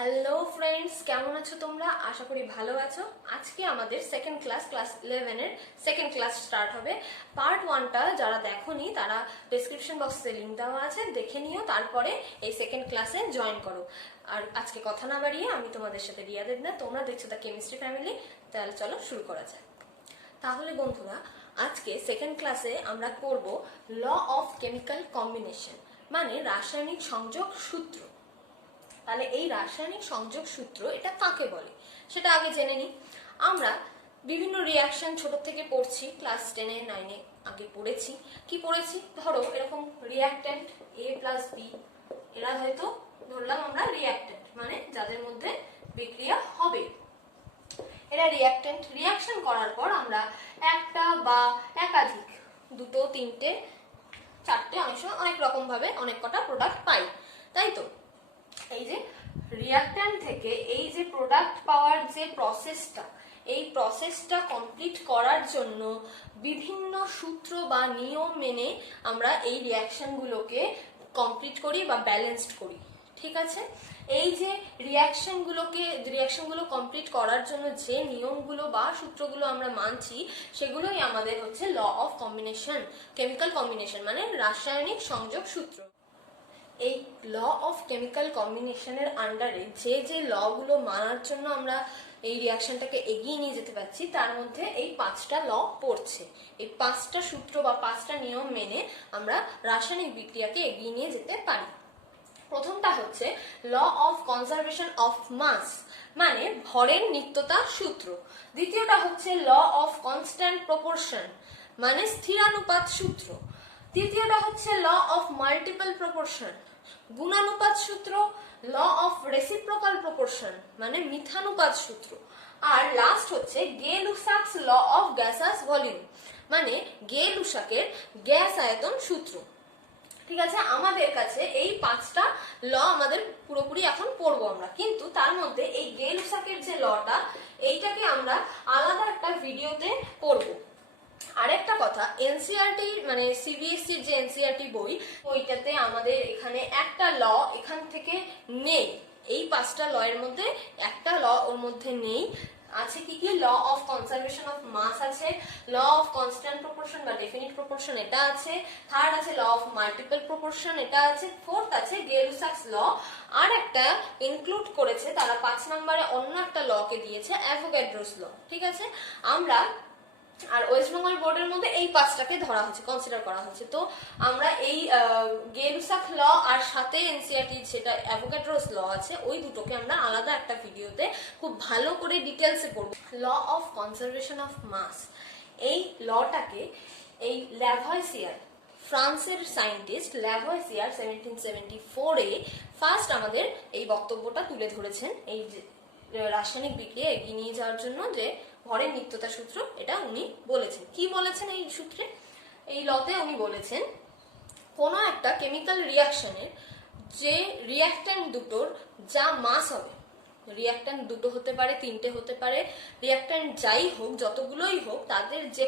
Hello friends, কেমন আছো তোমরা? আশা করি ভালো আছো। আজকে আমাদের সেকেন্ড ক্লাস 11 এর সেকেন্ড ক্লাস স্টার্ট হবে। পার্ট 1টা যারা দেখোনি তারা ডেসক্রিপশন বক্সে লিংক দেওয়া আছে, দেখে নিও, তারপরে এই সেকেন্ড ক্লাসে জয়েন করো। আর আজকে কথা না বাড়িয়ে আমি তোমাদের সাথে রিয়া দেবনা, তোমরা দেখছো দ্য কেমিস্ট্রি ফ্যামিলি। তাহলে চলো শুরু করা যাক। তাহলে বন্ধুরা, আজকে সেকেন্ড ক্লাসে আমরা করব ল অফ কেমিক্যাল কম্বিনেশন, মানে রাসায়নিক সংযোগ সূত্র। তাহলে এই রাসায়নিক সংযোগ সূত্র এটা কাকে বলে সেটা আগে জেনে নিই। আমরা বিভিন্ন রিয়াকশন ছোট থেকে পড়ছি, ক্লাস 10 এ 9 এ আগে পড়েছি। কি পড়েছি? ধরো এরকম রিয়াক্ট্যান্ট A প্লাস B, এরা হয়তো ধরলাম আমরা রিয়াক্ট্যান্ট, মানে যাদের মধ্যে বিক্রিয়া হবে। এরা রিয়াক্ট্যান্ট, রিয়াকশন করার পর আমরা একটা বা একাধিক, দুটো, তিনটে, চারটে, অনেক সময় অনেক রকম ভাবে অনেক কটা প্রোডাক্ট পাই, তাই তো? এই যে রিয়াক্ট্যান্ট থেকে এই যে প্রোডাক্ট পাওয়ার যে প্রসেসটা, এই প্রসেসটা কমপ্লিট করার জন্য বিভিন্ন সূত্র বা নিয়ম মেনে আমরা এই রিয়াকশনগুলোকে কমপ্লিট করি বা ব্যালেন্সড করি। ঠিক আছে? এই যে রিয়াকশনগুলো কমপ্লিট করার জন্য যে নিয়মগুলো বা সূত্রগুলো আমরা মানছি, সেগুলোই আমাদের হচ্ছে law of combination, chemical combination, মানে রাসায়নিক সংযোগ সূত্র। এই ল অফ কেমিক্যাল কম্বিনেশনের আন্ডারে যে যে লগুলো মানার জন্য আমরা এই রিয়াকশনটাকে এগিয়ে নিয়ে যেতে পারছি, তার মধ্যে এই 5টা ল পড়ছে। এই 5টা সূত্র বা 5টা নিয়ম মেনে আমরা রাসায়নিক বিক্রিয়াকে এগিয়ে নিয়ে যেতে পারি। প্রথমটা হচ্ছে law of conservation of mass, মানে ভরের নিত্যতা সূত্র। দ্বিতীয়টা হচ্ছে ল অফ কনস্ট্যান্ট প্রপোর্শন, মানে স্থিরানুপাত সূত্র। তৃতীয়টা হচ্ছে ল অফ মাল্টিপল প্রপোর্শন, গুণানুপাত সূত্র। ল অফ রেসিপ্রোকাল প্রপোর্শন, মানে মিথানুপাত সূত্র। আর লাস্ট হচ্ছে গে-লুসাকস ল অফ গ্যাসাস ভলিউম, মানে গে-লুসাকের গ্যাস আয়তন সূত্র। ঠিক আছে? আমাদের কাছে এই 5টা ল আমাদের পুরোপুরি এখন পড়বো আমরা, কিন্তু তার মধ্যে এই গে-লুসাকের যে লটা, এইটাকে আমরা আলাদা একটা ভিডিওতে পড়বো। আরেকটা কথা, এনসিইআরটি মানে সিবিএসসি যে এনসিইআরটি বই, ওইটাতে আমাদের এখানে একটা ল এখান থেকে নেই। এই 5টা ল এর মধ্যে একটা ল ওর মধ্যে নেই। আছে কি কি? Law of conservation of mass আছে, ল অফ কনস্ট্যান্ট প্রপোর্শন বা ডেফিনিট প্রপোর্শন এটা আছে, থার্ড আছে ল অফ মাল্টিপল প্রপোর্শন এটা আছে, ফোর্থ আছে গে-লুসাকস ল। আর একটা ইনক্লুড করেছে তারা 5 নম্বরে অন্য একটা ল কে দিয়েছে, অ্যাভোগাড্রোস ল। ঠিক আছে? আমরা আর ওয়েস্ট বেঙ্গল বোর্ডের মধ্যে এই 5টাকে ধরা হচ্ছে, কনসিডার করা হচ্ছে। তো আমরা এই গে-লুসাক ল আর সাথে এনসিইআরটি যেটা অ্যাভোগাড্রোস ল আছে, ওই দুটোকে আমরা আলাদা একটা ভিডিওতে খুব ভালো করে ডিটেলসে পড়ব। Law of conservation of mass, এই লটাকে এই ল্যাভয়েসিয়ার, ফ্রান্সের সায়েন্টিস্ট ল্যাভয়েসিয়ার 1774-এ ফার্স্ট আমাদের এই বক্তব্যটা তুলে ধরেছেন। এই যে রাসায়নিক বিক্রিয়া এগিয়ে নিয়ে যাওয়ার জন্য যে ভরের নিত্যতা সূত্র, এটা উনি বলেছেন। কি বলেছেন এই সূত্রে? এই লতে উনি বলেছেন, কোন একটা কেমিক্যাল রিয়াকশনের যে রিয়াক্ট্যান্ট দুটোর যা মাস হবে, রিয়াক্ট্যান্ট দুটো হতে পারে, তিনটে হতে পারে, রিয়াক্ট্যান্ট যাই হোক, যতগুলোই হোক, তাদের যে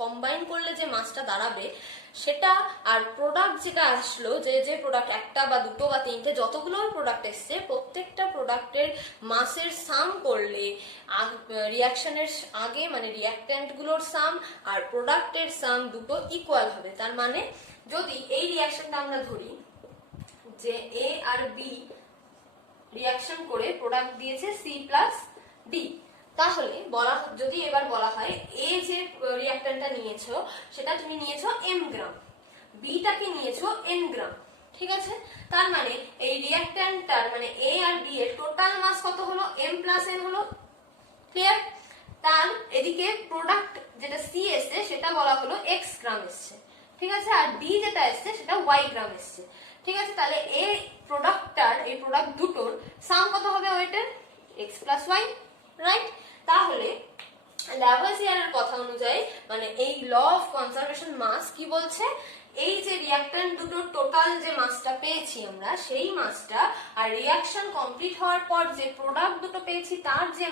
কম্বাইন করলে যে মাসটা দাঁড়াবে সেটা, আর প্রোডাক্ট যেটা আসলো, যে যে প্রোডাক্ট একটা বা দুটো বা তিনটে যতগুলো প্রোডাক্ট এসছে, প্রত্যেকটা প্রোডাক্টের মাসের সাম করলে রিয়াকশনের আগে, মানে রিয়াক্ট্যান্ট গুলোর সাম আর প্রোডাক্টের সাম দুটো ইকুয়াল হবে। তার মানে যদি এই রিয়াকশনটা আমরা ধরি যে এ আর বি রিয়াকশন করে প্রোডাক্ট দিয়েছে সি প্লাস ডি, তাহলে যদি এবার বলা হয় এ যে রিয়াক্ট্যান্টটা নিয়েছো সেটা তুমি নিয়েছো এম গ্রাম, বিটাকে নিয়েছো এন গ্রাম। ঠিক আছে? তার মানে এই রিয়াক্ট্যান্টটার, মানে এ আর বি এর টোটাল মাস কত হলো? এম প্লাস এন হলো। ক্লিয়ার? তার এদিকে প্রোডাক্ট যেটা সি এসছে সেটা বলা হলো এক্স গ্রাম এসছে। ঠিক আছে? আর ডি যেটা এসছে সেটা ওয়াই গ্রাম এসছে। ঠিক আছে? তাহলে এই প্রোডাক্ট দুটোর সাম কত হবে ওয়েটের? X plus Y, right? তাহলে ল্যাভয়েসিয়ারের কথা অনুযায়ী, মানে এই ল অফ কনজারভেশন মাস কি বলছে? এই যে রিয়াক্ট্যান্ট দুটোর টোটাল যে মাসটা পেয়েছি আমরা, সেই মাসটা আর রিয়াকশন কমপ্লিট হওয়ার পর যে প্রোডাক্ট দুটো পেয়েছি তার যে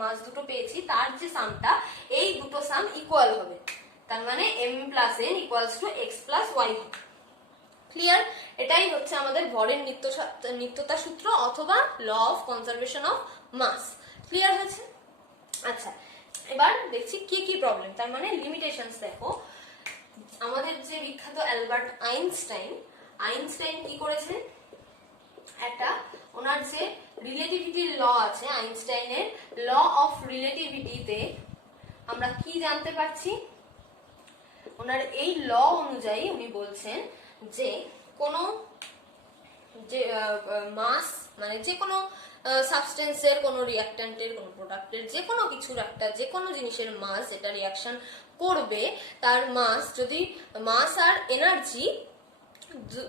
মাস দুটো পেয়েছি তার যে সামটা, এই দুটো সাম ইকুয়াল হবে। তার মানে M plus N equals to X plus Y হবে। ক্লিয়ার? এটাই হচ্ছে আমাদের ভরের নিত্যতা সূত্র অথবা law of conservation of mass. Clear হয়েছে? আচ্ছা, এবার দেখছি কি কি প্রবলেম, তার মানে লিমিটেশনস। দেখো আমাদের যে বিখ্যাত অ্যালবার্ট আইনস্টাইন কি করেছেন, একটা ওনার যে রিলেটিভিটির ল আছে, আইনস্টাইনের ল অফ রিলেটিভিটিতে আমরা কি জানতে পারছি, ওনার এই ল অনুযায়ী উনি বলছেন যে কোনো যে মাস মানে যে কোনো সাবস্টেন্সের, কোনো রিঅ্যাক্ট্যান্টের, কোনো প্রোডাক্টের, যে কোনো কিছুর একটা, যে কোনো জিনিসের মাস যেটা রিঅ্যাকশন করবে, তার মাস যদি মাস আর এনার্জি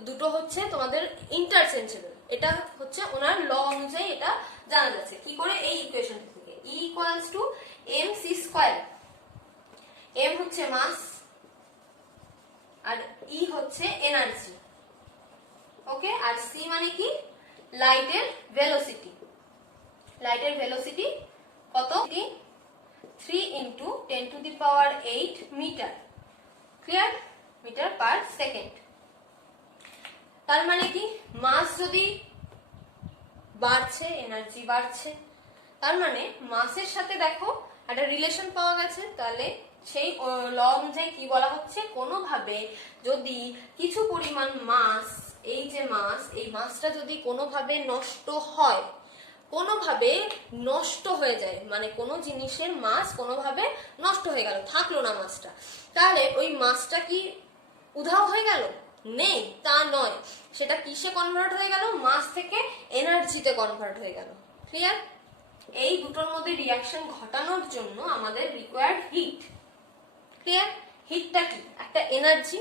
দুটো হচ্ছে তোমাদের ইন্টারচেঞ্জেবল। এটা হচ্ছে ওনার ল অনুযায়ী এটা জানা যাচ্ছে। কি করে? এই ইকুয়েশন থেকে E equals to mc square. m হচ্ছে মাস আর E হচ্ছে এনার্জি, ওকে। আর c মানে কি? লাইটের ভেলোসিটি। লাইটের ভেলোসিটি কত? 3 into 10 to the power 8 metre. Clear? Metre per second. তার মানে কি, মাস যদি বাড়ছে, এনার্জি বাড়ছে, তার মানে মাসের সাথে দেখো একটা রিলেশন পাওয়া গেছে। তাহলে সেই ল অনুযায়ী কি বলা হচ্ছে, কোনোভাবে যদি কিছু পরিমাণ মাস, এই যে মাস, এই মাসটা যদি কোনোভাবে নষ্ট হয়, কোনোভাবে নষ্ট হয়ে যায়, মানে কোনো জিনিসের মাস কোনোভাবে নষ্ট হয়ে গেল, থাকলো না মাসটা, তাহলে ওই মাসটা কি উধাও হয়ে গেল? নেই, তা নয়। সেটা কিসে কনভার্ট হয়ে গেল? মাস থেকে এনার্জিতে কনভার্ট হয়ে গেল। ক্লিয়ার? এই দুটোর মধ্যে রিঅ্যাকশন ঘটানোর জন্য আমাদের রিকোয়ার্ড হিট। ক্লিয়ার? হিটটা কি? একটা এনার্জি।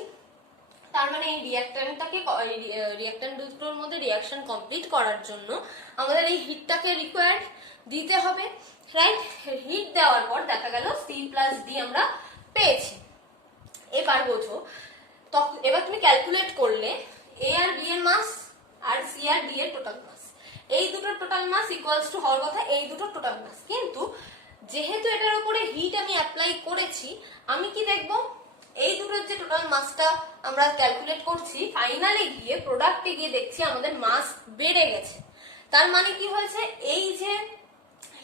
তার মানে এই রিঅ্যাক্ট্যান্ট দুটোর মধ্যে রিঅ্যাকশন কমপ্লিট করার জন্য আমাদের এই হিটটাকে রিকোয়ার্ড দিতে হবে, রাইট? হিট দেওয়ার পর দেখা গেল C+D আমরা পেয়েছি। এবার বোঝো, এবার তুমি ক্যালকুলেট করলে A আর B এর মাস আর C আর D এর টোটাল মাস, এই দুটোর টোটাল মাস ইকুয়ালস টু হওয়ার কথা এই দুটোর টোটাল মাস। কিন্তু যেহেতু এটার উপরে হিট আমি অ্যাপ্লাই করেছি, আমি কি দেখব, এই দুটোর যে টোটাল মাসটা আমরা ক্যালকুলেট করছি, ফাইনালে গিয়ে প্রোডাক্টে গিয়ে দেখছি আমাদের মাস বেড়ে গেছে। তার মানে কি হয়েছে, এই যে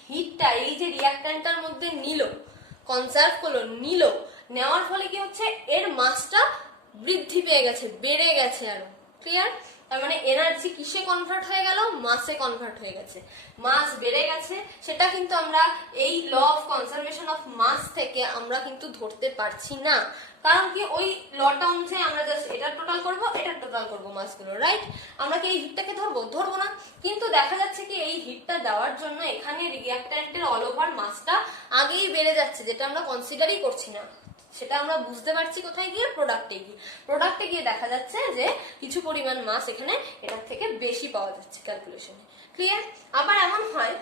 হিটটা এই যে রিঅ্যাক্ট্যান্টটার মধ্যে নিল, কনজার্ভ করলো, নেওয়ার ফলে কি হচ্ছে, এর মাসটা বৃদ্ধি পেয়ে গেছে, বেড়ে গেছে আরো। ক্লিয়ার? তার মানে এনার্জি কিসে কনভার্ট হয়ে গেল? মাসে কনভার্ট হয়ে গেছে, মাস বেড়ে গেছে। সেটা কিন্তু আমরা এই law of conservation of mass থেকে আমরা কিন্তু ধরতে পারছি না। কারণ কি, ওই লটা অনুযায়ী আমরা জাস্ট এটা টোটাল করব মাসগুলো, রাইট? আমরা কি এই হিটটাকে ধরবো না। কিন্তু দেখা যাচ্ছে কি, এই হিটটা দেওয়ার জন্য এখানে রিঅ্যাক্ট্যান্টের অল ওভার মাসটা আগেই বেড়ে যাচ্ছে, যেটা আমরা কনসিডারই করছি না। সেটা আমরা বুঝতে পারছি কোথায় গিয়ে, প্রোডাক্টে গিয়ে দেখা যাচ্ছে যে কিছু পরিমাণ মাস এখানে এটার থেকে বেশি পাওয়া যাচ্ছে ক্যালকুলেশনে। ক্লিয়ার? আবার এমন হয়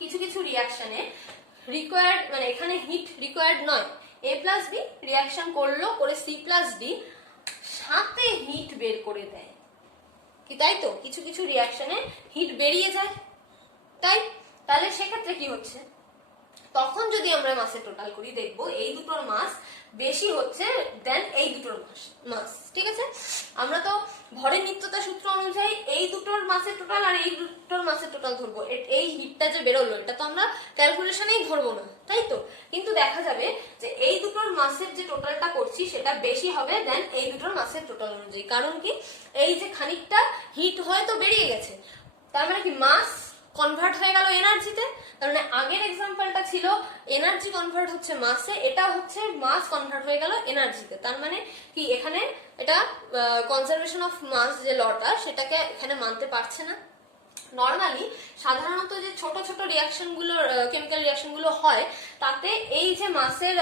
কিছু কিছু রিঅ্যাকশনে রিকোয়ার্ড, মানে এখানে হিট রিকোয়ার্ড নয়, A+B রিঅ্যাকশন করলো, করে C+D সাথে হিট বের করে দেয়, কি তাই তো? কিছু কিছু রিঅ্যাকশনে হিট বেরিয়ে যায়, তাই? তাহলে সেক্ষেত্রে কি হচ্ছে, তখন যদি আমরা মাসের টোটাল করি, দেখবো এই দুটোর মাস বেশি হচ্ছে দেন এই দুটোর মাস। ঠিক আছে? আমরা তো ভরের নিত্যতা সূত্র অনুযায়ী এই দুটোর মাসের টোটাল আর এই দুটোর মাসের টোটাল ধরবো। এই হিটটা যে বেরোলো, এটা তো আমরা ক্যালকুলেশনেই ধরবো না, তাই তো? কিন্তু দেখা যাবে যে এই দুটোর মাসের যে টোটালটা করছি সেটা বেশি হবে দেন এই দুটোর মাসের টোটাল অনুযায়ী। কারণ কি, এই যে খানিকটা হিট হয়তো বেরিয়ে গেছে, তার মানে কি মাস কনভার্ট হয়ে গেল এনার্জিতে। তার মানে আগের এক্সাম্পলটা ছিল এনার্জি কনভার্ট হচ্ছে মাসে, এটা হচ্ছে মাস কনভার্ট হয়ে গেল এনার্জিতে। তার মানে কি, এখানে এটা কনজারভেশন অফ মাস যে লটা, সেটাকে এখানে মানতে পারছে না। নর্মালি সাধারণত যে ছোট ছোট রিঅ্যাকশন গুলো, কেমিক্যাল রিঅ্যাকশন গুলো হয়, তাতে এই যে মাসের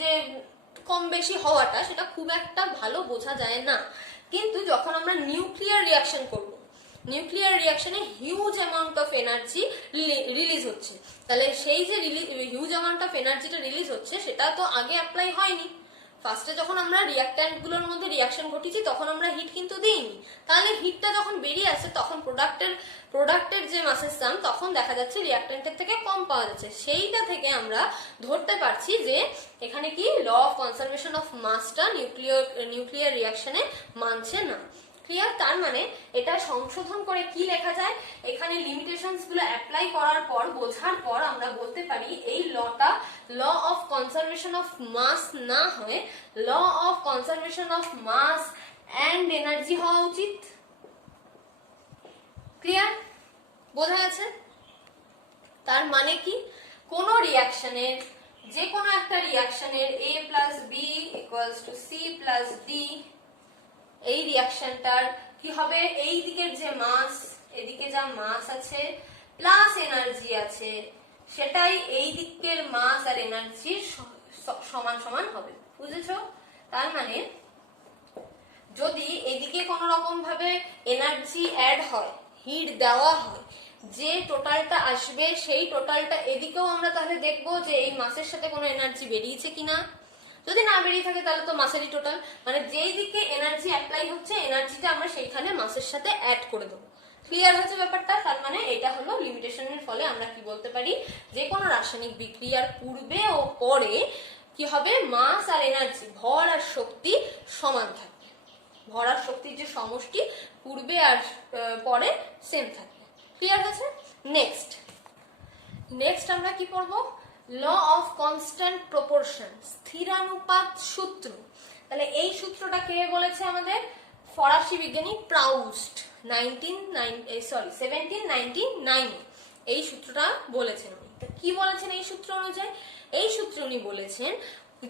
যে কম বেশি হওয়াটা, সেটা খুব একটা ভালো বোঝা যায় না। কিন্তু যখন আমরা নিউক্লিয়ার রিঅ্যাকশন করব, নিউক্লিয়ার রিঅ্যাকশনে huge amount of energy release হচ্ছে, তাহলে সেই যে হিউজ অ্যামাউন্ট অফ এনার্জিটা রিলিজ হচ্ছে, সেটা তো আগে অ্যাপ্লাই হয়নি, ফার্স্টে যখন আমরা রিয়াক্ট্যান্ট গুলোর মধ্যে রিয়াকশন ঘটিয়েছি তখন আমরা হিট কিন্তু দিইনি, তাহলে হিটটা যখন বেরিয়ে আসে তখন প্রোডাক্টের যে মাসের সাম তখন দেখা যাচ্ছে রিয়াক্ট্যান্টের থেকে কম পাওয়া যাচ্ছে। সেইটা থেকে আমরা ধরতে পারছি যে এখানে কি ল অফ কনজারভেশন অফ মাসটা নিউক্লিয়ার রিয়াকশনে মানছে না। ক্লিয়ার? তার মানে এটা সংশোধন করে কি লেখা যায়, এখানে লিমিটেশনস গুলো অ্যাপ্লাই করার পর বোঝার পর আমরা বলতে পারি এই লটা law of conservation of mass না হয়ে law of conservation of mass and energy হওয়া উচিত। ক্লিয়ার? বোঝা গেছে? তার মানে কি কোন রিয়াকশনের, যে কোনো একটা রিয়াকশনের a plus B equals to C plus D, এই রিয়াকশনটার কি হবে, এই দিকের যে মাস, এদিকে যা মাস আছে প্লাস এনার্জি আছে সেটাই এই দিকের মাস আর এনার্জির সমান সমান হবে। বুঝেছো? তার মানে যদি এদিকে কোন রকম ভাবে এনার্জি অ্যাড হয়, হিট দেওয়া হয়, যে টোটালটা আসবে সেই টোটালটা এদিকেও আমরা তাহলে দেখবো যে এই মাসের সাথে কোনো এনার্জি বেরিয়েছে কিনা। যদি না বেরিয়ে থাকে তাহলে তো মাসেরই টোটাল, মানে যেই দিকে এনার্জি অ্যাপ্লাই হচ্ছে এনার্জিটা আমরা সেইখানে মাসের সাথে অ্যাড করে দেবো। ক্লিয়ার হচ্ছে ব্যাপারটা? তার মানে এটা হলো লিমিটেশনের ফলে আমরা কি বলতে পারি, যে কোনো রাসায়নিক বিক্রিয়ার পূর্বে ও পরে কি হবে, মাস আর এনার্জি, ভর আর শক্তি সমান থাকবে। ভর আর শক্তির যে সমষ্টি পূর্বে আর পরে সেম থাকবে। ক্লিয়ার হচ্ছে? নেক্সট আমরা কি পড়বো, ল অফ কনস্ট্যান্ট প্রপোর্শন, স্থিরানুপাত সূত্র। তাহলে এই সূত্রটা কে বলেছে আমাদের, ফরাসি বিজ্ঞানী প্রাউস্ট 1799 এই সূত্রটা বলেছেন। উনি কি বলেছেন এই সূত্র অনুযায়ী, এই সূত্রে উনি বলেছেন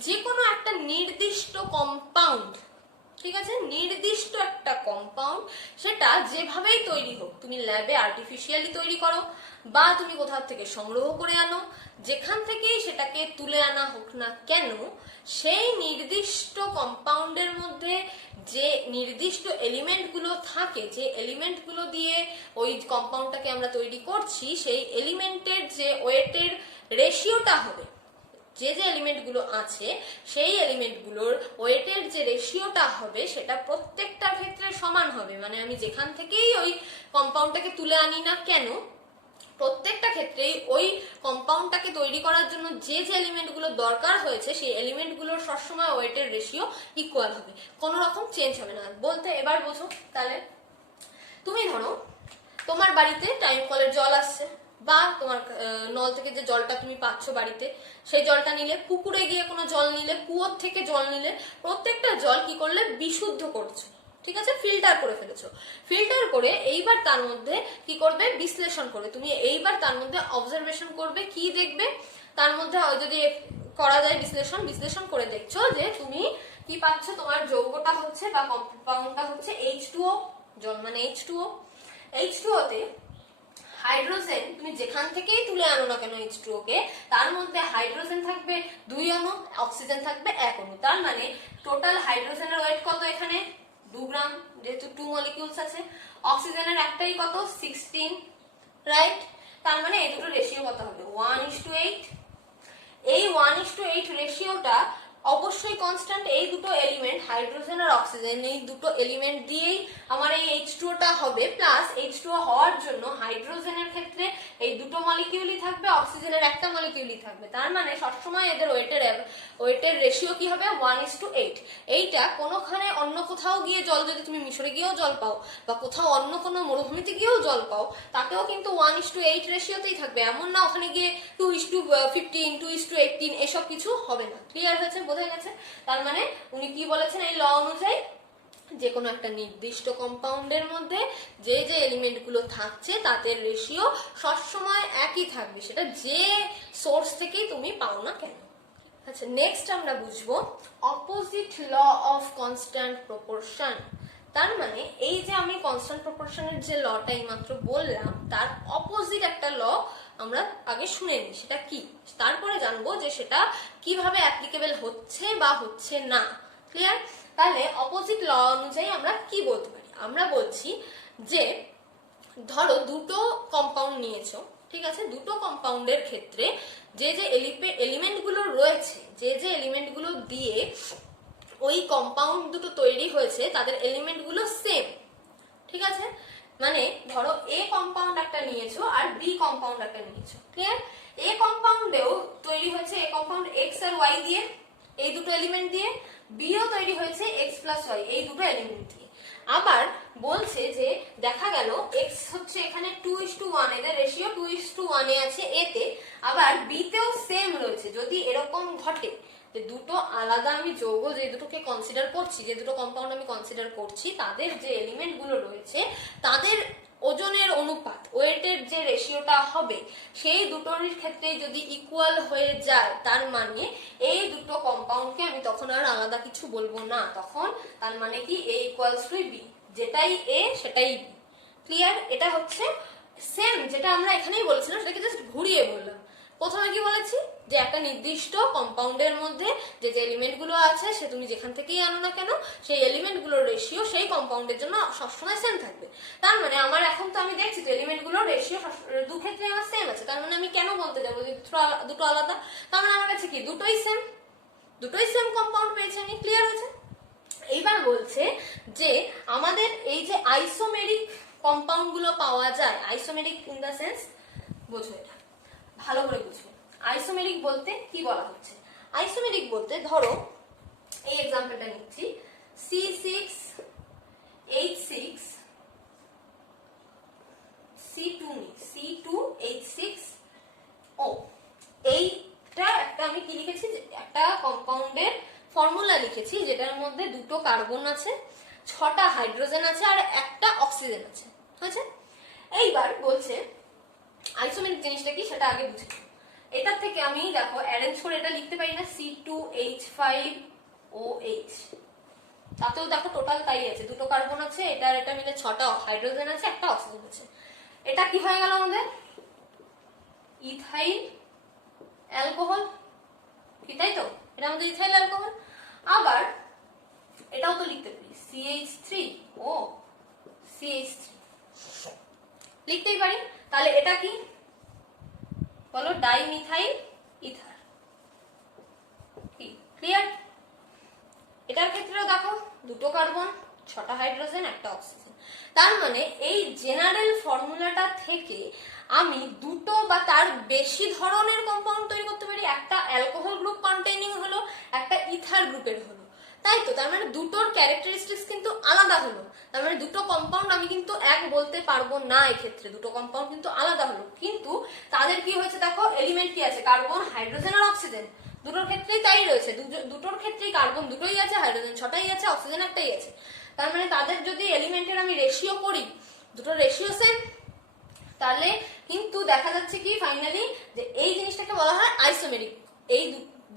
যে কোনো একটা নির্দিষ্ট কম্পাউন্ড, ঠিক আছে, নির্দিষ্ট একটা কম্পাউন্ড সেটা যেভাবেই তৈরি হোক, তুমি ল্যাবে আর্টিফিশিয়ালি তৈরি করো বা তুমি কোথাও থেকে সংগ্রহ করে আনো, যেখান থেকেই সেটাকে তুলে আনা হোক না কেন, সেই নির্দিষ্ট কম্পাউন্ডের মধ্যে যে নির্দিষ্ট এলিমেন্টগুলো থাকে, যে এলিমেন্টগুলো দিয়ে ওই কম্পাউন্ডটাকে আমরা তৈরি করছি, সেই এলিমেন্টের যে ওয়েটের রেশিওটা হবে, যে যে এলিমেন্টগুলো আছে সেই এলিমেন্টগুলোর ওয়েটের যে রেশিওটা হবে সেটা প্রত্যেকটার ক্ষেত্রে সমান হবে। মানে আমি যেখান থেকেই ওই কম্পাউন্ডটাকে তুলে আনি না কেন, প্রত্যেকটা ক্ষেত্রেই ওই কম্পাউন্ডটাকে তৈরি করার জন্য যে যে এলিমেন্টগুলো দরকার হয়েছে সেই এলিমেন্টগুলোর সবসময় ওয়েটের রেশিও ইকুয়াল হবে, কোনো রকম চেঞ্জ হবে না। বলতে এবার বোঝো, তাহলে তুমি ধরো তোমার বাড়িতে টাইম কলের জল আসছে, বা তোমার নল থেকে যে জলটা তুমি পাচ্ছ বাড়িতে সেই জলটা নিলে, পুকুরে গিয়ে কোনো জল নিলে, কুয়োর থেকে জল নিলে, প্রত্যেকটা জল কি করলে বিশুদ্ধ করছো, ঠিক আছে, ফিল্টার করে ফেলেছো। ফিল্টার করে এইবার তার মধ্যে কি করবে, বিশ্লেষণ করবে। তুমি এইবার তার মধ্যে অবজারভেশন করবে, কি দেখবে তার মধ্যে, যদি করা যায় বিশ্লেষণ করে দেখছো যে তুমি কি পাচ্ছ, তোমার যৌগটা হচ্ছে বা কম্পাউন্ডটা হচ্ছে H2O, জল মানে H2O। H2O তে হাইড্রোজেন তুমি যেখান থেকেই তুলে আনো না কেন H2O কে, তার মধ্যে হাইড্রোজেন থাকবে 2 অণু, অক্সিজেন থাকবে 1 অণু। তার মানে টোটাল হাইড্রোজেনের ওয়েট কত এখানে, 2 গ্রাম, যেহেতু 2 মলিকিউলস আছে। অক্সিজেনের একটাই কত, 16, রাইট? তার মানে এই দুটো রেশিও কত হবে, 1:8। এই 1:8 রেশিওটা অবশ্যই কনস্ট্যান্ট। এই দুটো এলিমেন্ট, হাইড্রোজেন আর অক্সিজেন, এই দুটো এলিমেন্ট দিয়েই আমার এই H2O টা হবে। প্লাস H2O হওয়ার জন্য হাইড্রোজেনের ক্ষেত্রে এই দুটো মলিকিউলই থাকবে, অক্সিজেনের একটা মলিকিউলই থাকবে। তার মানে সবসময় এদের ওয়েটের রেশিও কি হবে, 1:8। এইটা কোনোখানে অন্য কোথাও গিয়ে জল, যদি তুমি মিশরে গিয়েও জল পাও বা কোথাও অন্য কোনো মরুভূমিতে গিয়েও জল পাও, তাতেও কিন্তু 1:8 রেশিওতেই থাকবে। এমন না ওখানে গিয়ে 2:15, 2:18 এসব কিছু হবে না। ক্লিয়ার হয়েছে? বোঝা গেছে? তার মানে উনি কি বলেছেন, এই ল অনুযায়ী যে কোনো একটা নির্দিষ্ট কম্পাউন্ডের মধ্যে যে যে এলিমেন্টগুলো থাকছে তাদের রেশিও সবসময় একই থাকবে, সেটা যে সোর্স থেকেই তুমি পাও না কেন। আচ্ছা, নেক্সট আমরা বুঝবো opposite law of constant proportion. তার মানে এই যে আমি কনস্ট্যান্ট প্রপোর্শনের যে লটা এইমাত্র বললাম, তার অপোজিট একটা ল আমরা আগে শুনে নিই সেটা কি, তারপরে জানবো যে সেটা কিভাবে অ্যাপ্লিকেবল হচ্ছে বা হচ্ছে না। ক্লিয়ার? তাহলে অপোজিট ল অনুযায়ী আমরা কি বলতে পারি, আমরা বলছি যে ধরো দুটো কম্পাউন্ড নিয়েছো, ঠিক আছে, দুটো কম্পাউন্ডের ক্ষেত্রে যে যে এলিমেন্টগুলো রয়েছে, যে যে এলিমেন্টগুলো দিয়ে ওই কম্পাউন্ড দুটো তৈরি হয়েছে তাদের এলিমেন্ট গুলো সেম, ঠিক আছে? মানে ধরো এ কম্পাউন্ড একটা নিয়েছো আর বি কম্পাউন্ড একটা নিয়েছো, ক্লিয়ার? এ কম্পাউন্ডেও তৈরি হয়েছে এ কম্পাউন্ড এক্স আর ওয়াই দিয়ে, এই দুটো এলিমেন্ট দিয়ে, বিও তৈরি হয়েছে এক্স প্লাস ওয়াই এই দুটো এলিমেন্ট দিয়ে। আবার বলছে যে দেখা গেল এক্স হচ্ছে এখানে 2:1, এদের রেশিও 2:1 এ আছে এতে, আবার বিতেও সেম রয়েছে। যদি এরকম ঘটে যে দুটো আলাদা আমি যৌগ যে দুটোকে কনসিডার করছি, যে দুটো কম্পাউন্ড আমি কনসিডার করছি, তাদের যে এলিমেন্ট গুলো রয়েছে তাদের ওজনের অনুপাত, ওয়েটের যে রেশিওটা হবে সেই দুটোর ক্ষেত্রে যদি ইকুয়াল হয়ে যায়, তার মানে এই দুটো কম্পাউন্ডকে আমি তখন আর আলাদা কিছু বলবো না। তখন তার মানে কি এ ইকুয়ালস টু বি, যেটাই এ সেটাই বি, ক্লিয়ার? এটা হচ্ছে সেম যেটা আমরা এখানেই বলেছিলাম, সেটাকে জাস্ট ঘুরিয়ে বললাম। প্রথমে কি বলেছি যে একটা নির্দিষ্ট কম্পাউন্ডের মধ্যে যে যে এলিমেন্ট গুলো আছে সে তুমি যেখান থেকেই আনো না কেন সেই এলিমেন্ট গুলোর রেশিও সেই কম্পাউন্ডের জন্য সবসময় সেম থাকবে। তার মানে আমার এখন তো আমি দেখছি তো এলিমেন্ট গুলোর রেশিও দু ক্ষেত্রে আমার সেম আছে, তার মানে আমি কেন বলতে যাবো যে দুটো আলাদা? তার মানে আমার কাছে কি দুটোই সেম কম্পাউন্ড পেয়েছি আমি, ক্লিয়ার হয়েছে? এইবার বলছে যে আমাদের এই যে আইসোমেরিক কম্পাউন্ড গুলো পাওয়া যায়, আইসোমেরিক ইন দ্য সেন্স, বোঝো এটা ভালো করে বুঝবে। আইসোমেরিক বলতে কি বলা হচ্ছে? আইসোমেরিক বলতে ধরো এই এক্সাম্পলটা নিচ্ছি, C6H6 C2H6O, এইটা একটা আমি কি লিখেছি, একটা কম্পাউন্ডের ফর্মুলা লিখেছি যেটার মধ্যে দুটো কার্বন আছে, 6টা হাইড্রোজেন আছে আর একটা অক্সিজেন আছে, হয়েছে? এইবার বলছে আইসোমেরিক জিনিসটা কি সেটা আগে বুঝে। এটা থেকে আমি দেখো অ্যারেঞ্জ করে এটা লিখতে পারি না, C2H5OH, তাতেও দেখো টোটাল তাই আছে, দুটো কার্বন আছে, এটা আর এটা মিলে 6টা হাইড্রোজেন আছে, একটা অক্সিজেন আছে। এটা কি হয়ে গেল আমাদের? ইথাইল অ্যালকোহল, কি তাই তো? এটা আমাদের ইথাইল অ্যালকোহল। আবার এটাও তো লিখতে পারি CH3O CH3, লিখতেই পারি। তাহলে এটা কি বলো? ডাইমিথাইল ইথার, কি ক্লিয়ার? এটার ক্ষেত্রেও দেখো দুটো কার্বন, 6টা হাইড্রোজেন, একটা অক্সিজেন। তার মানে এই জেনারেল ফর্মুলাটা থেকে আমি দুটো বা তার বেশি ধরনের কম্পাউন্ড তৈরি করতে পারি, একটা অ্যালকোহল গ্রুপ কন্টেইনিং হলো, একটা ইথার গ্রুপের হলো, তাই তো? তার মানে দুটোর ক্যারেক্টারিস্টিক্স কিন্তু আলাদা হলো। তার মানে দুটো কম্পাউন্ড আমি কিন্তু এক বলতে পারবো না, এক্ষেত্রে দুটো কম্পাউন্ড কিন্তু আলাদা হলো, কিন্তু তাদের কি হয়েছে দেখো, এলিমেন্ট কি আছে? কার্বন, হাইড্রোজেন আর অক্সিজেন, দুটোর ক্ষেত্রেই তাই রয়েছে। দুটোর ক্ষেত্রেই কার্বন দুটোই আছে, হাইড্রোজেন 6টাই আছে, অক্সিজেন একটাই আছে। তার মানে তাদের যদি এলিমেন্টের আমি রেশিও করি, দুটোর রেশিও সেম, তাহলে কিন্তু দেখা যাচ্ছে কি ফাইনালি যে এই জিনিসটাকে বলা হয় আইসোমেরিক। এই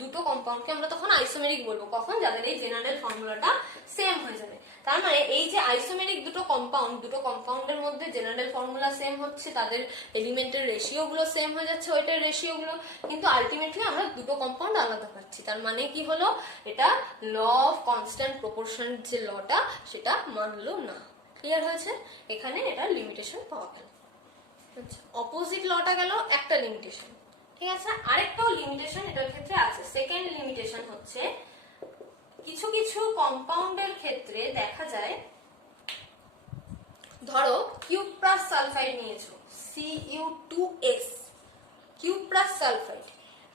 দুটো কম্পাউন্ডকে আমরা তখন আইসোমেরিক বলবো কখন? যাদের এই জেনারেল ফর্মুলাটা সেম হয়ে যাবে। তার মানে এই যে আইসোমেরিক দুটো কম্পাউন্ডের মধ্যে জেনারেল ফর্মুলা সেম হচ্ছে, তাদের এলিমেন্টের রেশিও গুলো সেম হয়ে যাচ্ছে, ওইটার রেশিও গুলো, কিন্তু আলটিমেটলি আমরা দুটো কম্পাউন্ড আলাদা পাচ্ছি। তার মানে কি হলো? এটা ল অফ কনস্ট্যান্ট প্রপোর্শন যে লটা সেটা মানলো না। ক্লিয়ার হয়েছে? এখানে এটার লিমিটেশন পাওয়া গেল। অপোজিট লটা গেল একটা লিমিটেশন, ঠিক আছে? আরেকটাও লিমিটেশন এটার ক্ষেত্রে আছে। সেকেন্ড লিমিটেশন হচ্ছে কিছু কিছু কম্পাউন্ডের ক্ষেত্রে দেখা যায়, ধরো কিউপ্রাস সালফাইড নিয়েছো, Cu2S, কিউপ্রাস সালফাইড,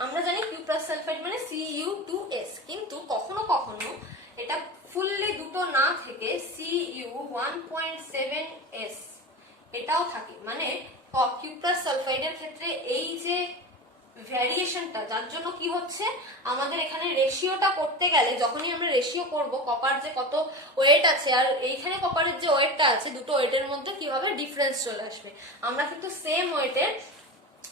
আমরা জানি কিউপ্রাস সালফাইড মানে Cu2S, কিন্তু কখনো কখনো এটা ফুললি দুটো না থেকে Cu1.7S এটাও থাকে। মানে কিউপ্রাস সালফাইডের ক্ষেত্রে এই যে ভ্যারিয়েশনটা, যার জন্য কি হচ্ছে আমাদের এখানে রেশিওটা করতে গেলে, যখনই আমরা রেশিও করব কপার যে কত ওয়েট আছে আর এইখানে কপারের যে ওয়েটটা আছে, দুটো ওয়েটের মধ্যে কিভাবে ডিফারেন্স চলে আসবে। আমরা কিন্তু সেম ওয়েটের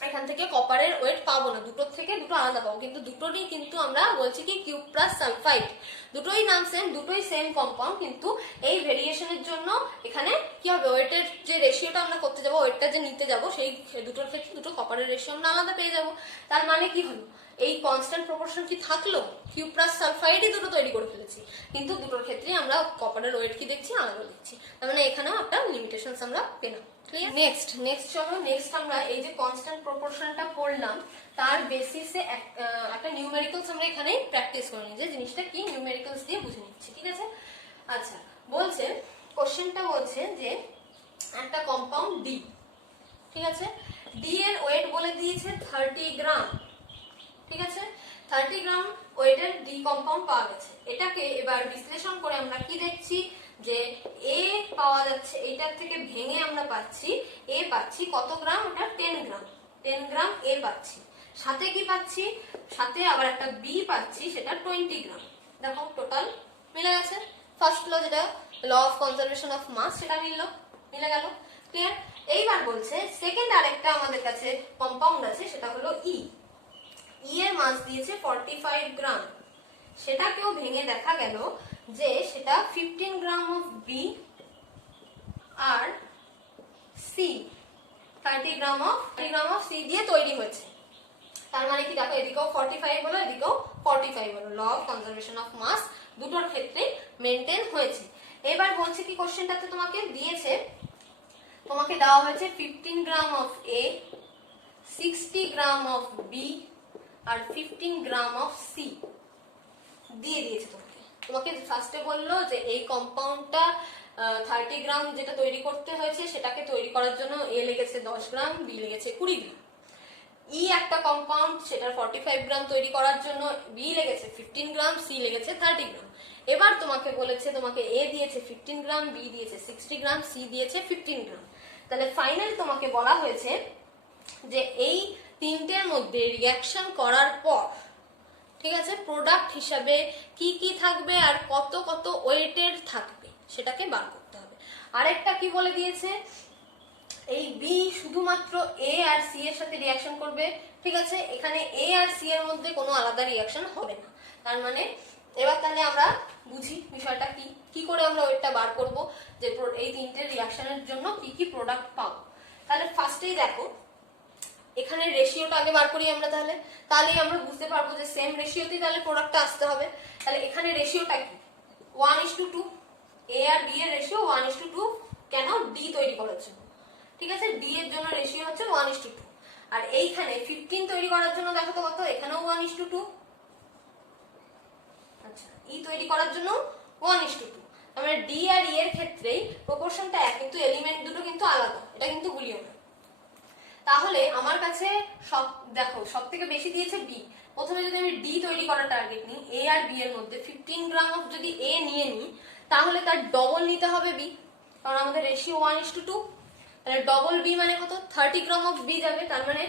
এখান থেকে কপারের ওয়েট পাবো না, দুটোর থেকে দুটো আলাদা পাবো, কিন্তু দুটোরই কিন্তু আমরা বলছি কি কিউপ্রাস সালফাইড, দুটোই নাম সেম, দুটোই সেম কম্পাউন্ড, কিন্তু এই ভেরিয়েশনের জন্য এখানে কি হবে, ওয়েটের যে রেশিওটা আমরা করতে যাবো, ওয়েটটা যে নিতে যাবো, সেই দুটোর ক্ষেত্রে দুটো কপারের রেশিও আমরা আলাদা পেয়ে যাবো। তার মানে কি হলো, এই কনস্ট্যান্ট প্রপোর্শন কি থাকলো? কিউপ্রাস সালফাইডই দুটো তৈরি করে ফেলেছি, কিন্তু দুটোর ক্ষেত্রে আমরা কপারের ওয়েট কি দেখছি, আলাদা দেখছি। তার মানে এখানেও একটা লিমিটেশনস আমরা পেলাম। নেক্সট চলো নেক্সট আমরা এই যে কনস্ট্যান্ট প্রপোর্শনটা পড়লাম তার বেসিসে একটা নিউমেরিক্যালস আমরা এখানে প্র্যাকটিস করে নিই, যে জিনিসটা কি নিউমেরিক্যালস দিয়ে বুঝে নিচ্ছি, ঠিক আছে। আচ্ছা, বলছে কোশ্চেনটা বলছে যে একটা কম্পাউন্ড ডি, ঠিক আছে, ডি এর ওয়েট বলে দিয়েছে 30 গ্রাম, ঠিক আছে, 30 গ্রাম ওয়েটের ডি কম্পাউন্ড পাওয়া গেছে। এটাকে এবার বিশ্লেষণ করে আমরা কি দেখছি যে এ পাওয়া যাচ্ছে, এইটার থেকে ভেঙে আমরা পাচ্ছি এ পাচ্ছি কত গ্রাম, ওটা 10 গ্রাম, 10 গ্রাম এ পাচ্ছি, সাথে কি পাচ্ছি, সাথে আবার একটা বি পাচ্ছি, সেটা 20 গ্রাম। দেখো টোটাল মিলে গেছে, ফার্স্ট ল যেটা law of conservation of mass সেটা মিলে গেল, ক্লিয়ার। এইবার বলছে সেকেন্ড আরেকটা আমাদের কাছে কম্পাউন্ড আছে, সেটা হলো ই এর মাস দিয়েছে 45 গ্রাম, সেটাকেও ভেঙে দেখা গেল যে সেটা 15 গ্রাম অফ বি আর সি 30 গ্রাম অফ সি দিয়ে তৈরি হয়েছে। তার মানে কি দেখো এদিকেও 45 হলো এদিকেও 45 হলো, law of conservation of mass দুটোর ক্ষেত্রে মেনটেন হয়েছে। এবার বলছে কি কোশ্চেনটাতে তোমাকে দিয়েছে, তোমাকে দেওয়া হয়েছে 15 gram of A, 60 gram of B আর 15 গ্রাম অফ সি দিয়ে দিয়েছে। তোমাকে ফার্স্টে বললো যে এই কম্পাউন্ডটা 30 গ্রাম যেটা তৈরি করতে হয়েছে সেটাকে তৈরি করার জন্য এ লেগেছে 10 গ্রাম, বি লেগেছে 20 গ্রাম। ই একটা কম্পাউন্ড, সেটার 45 গ্রাম তৈরি করার জন্য বি লেগেছে 15 গ্রাম, সি লেগেছে 30 গ্রাম। এবার তোমাকে বলেছে, তোমাকে এ দিয়েছে 15 গ্রাম, বি দিয়েছে 60 গ্রাম, সি দিয়েছে 15 গ্রাম। তাহলে ফাইনালি তোমাকে বলা হয়েছে যে এই তিনটের মধ্যে রিঅ্যাকশন করার পর, ঠিক আছে, প্রোডাক্ট হিসাবে কি কি থাকবে আর কত কত ওয়েটের থাকবে সেটাকে বার করতে হবে। আরেকটা কি বলে দিয়েছে, এই বি শুধুমাত্র এ আর সি এর সাথে রিঅ্যাকশন করবে, ঠিক আছে, এখানে এ আর সি এর মধ্যে কোনো আলাদা রিঅ্যাকশন হবে না। তার মানে এবার তাহলে আমরা বুঝি বিষয়টা কি, কি করে আমরা ওয়েটটা বার করব, যে এই তিনটে রিঅ্যাকশনের জন্য কি কি প্রোডাক্ট পাবো। তাহলে ফার্স্টেই দেখো এখানে রেশিওটা আগে বার করি আমরা, তাহলেই আমরা বুঝতে পারবো যে সেম রেশিওতেই তাহলে প্রোডাক্টটা আসতে হবে। তাহলে এখানে রেশিওটা কি 1:2, এ আর বি এর রেশিও 1:2, কেন, ডি তৈরি করার জন্য, ঠিক আছে, ডি এর জন্য রেশিও হচ্ছে 1:2। আর এইখানে 15 তৈরি করার জন্য দেখো তো কত, এখানেও 1:2, আচ্ছা, ই তৈরি করার জন্য 1:2। তার মানে ডি আর ই এর ক্ষেত্রেই প্রপোর্শনটা এক, কিন্তু এলিমেন্ট দুটো কিন্তু আলাদা, এটা কিন্তু ভুলিও না। তাহলে আমার কাছে দেখো সব থেকে বেশি দিয়েছে বি। প্রথমে যদি আমি ডি তৈরি করার টার্গেট নিই, এ আর বি এর মধ্যে 15 গ্রাম অফ যদি এ নিয়ে নিই, তাহলে তার ডবল নিতে হবে বি, কারণ আমাদের রেশিও 1:2। তাহলে ডবল বি মানে কত, 30 গ্রাম অফ বি যাবে। তার মানে